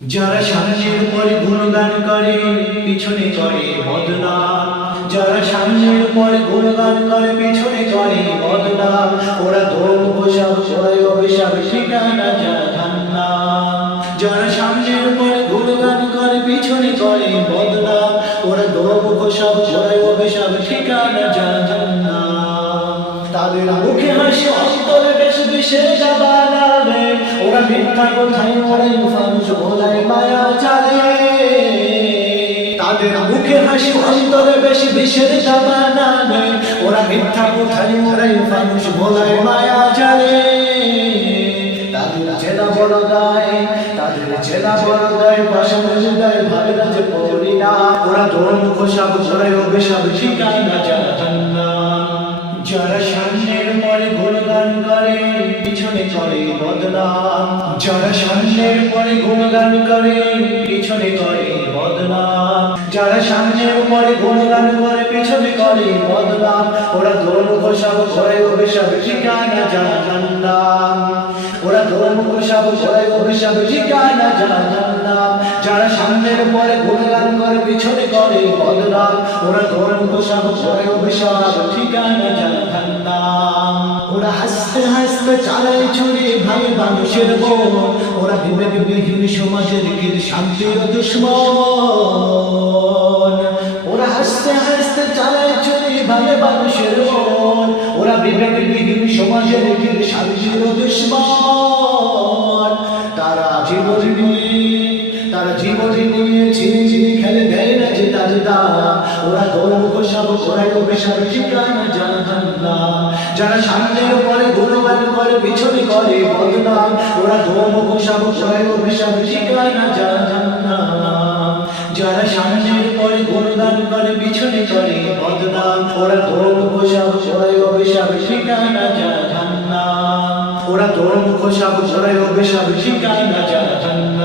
যারা সামনের পরে গুণগান করে পিছনে করে বদনাম, যারা সামনের পরে গুণগান করে পিছনে করে বদনাম, ওরা ধোপ পোশাক সবাই অভিশাপ ঠিকানা জাহান্নাম। যারা সামনের পরে গুণগান করে পিছনে করে বদনাম, ওরা ধোপ পোশাক সবাই অভিশাপ ঠিকানা জাহান্নাম। তাদের মুখে হাসি অন্তরে বেশ বিষে বানাবে, ওরা মিথ্যা কোথায় ওরাই ফানুস ভোলায় মায়া চালে। তাদের মুখে হাসি অন্তরে বেশি বিষের বানাবে, ওরা মিথ্যা কোথায় ওরাই ফানুস ভোলায় মায়া চালে। তাদের জেলা বড় গায়, তাদের জেলা বড় গায়, পাশে মজুদায় ভাবে না যে পড়ি না, ওরা ধর্ম খোসাব ছড়ায় অভিশাপ ঠিকানা জাহান্নাম। যারা সামনের পরে গুণগান করে পিছনে করে বদনাম, যারা সামনের পরে গুণগান করে পিছনে করে বদনাম, যারা সামনের পরে গুণগান করে পিছনে করে বদনাম, ওরা ধর্ম খোসাব ছড়ায় অভিশাপ ঠিকানা জাহান্নাম। ওরা ধর্ম খোসাব ছড়ায় অভিশাপ ঠিকানা জাহান্নাম। যারা সামনের পরে গুণগান করে পিছনে করে বদনাম, ওরা ধর্ম খোসাব ছড়ায় অভিশাপ ঠিকানা জাহান্নাম। ওরা হাসতে হাসতে চালায় ছুরি ভাই মানুষের বোন, ওরা বিবেক বিহীন সমাজের কিল শান্তির দুশ্মন। ওরা হাসতে হাসতে চালায় ছুরি ভাই মানুষের বোন, ওরা বিবেক বিহীন সমাজের কিল শান্তির দুশ্মন। তারা জীবন নিয়ে চিনি খেলে দেয় না যে দাদা, ওরা ধর্ম খোসাব ছড়ায় অভিশাপ ঠিকানা জাহান্নাম। যারা সামনের পরে গুণগান করে পিছনে করে বদনাম, ওরা ধর্ম খোসাব ছড়ায় অভিশাপ ঠিকানা জাহান্নাম। যারা সামনের পরে গুণগান করে পিছনে করে বদনাম, ওরা ধর্ম খোসাব ছড়ায় অভিশাপ ঠিকানা জাহান্নাম। ওরা ধর্ম খোসাব ছড়ায় অভিশাপ ঠিকানা জাহান্নাম।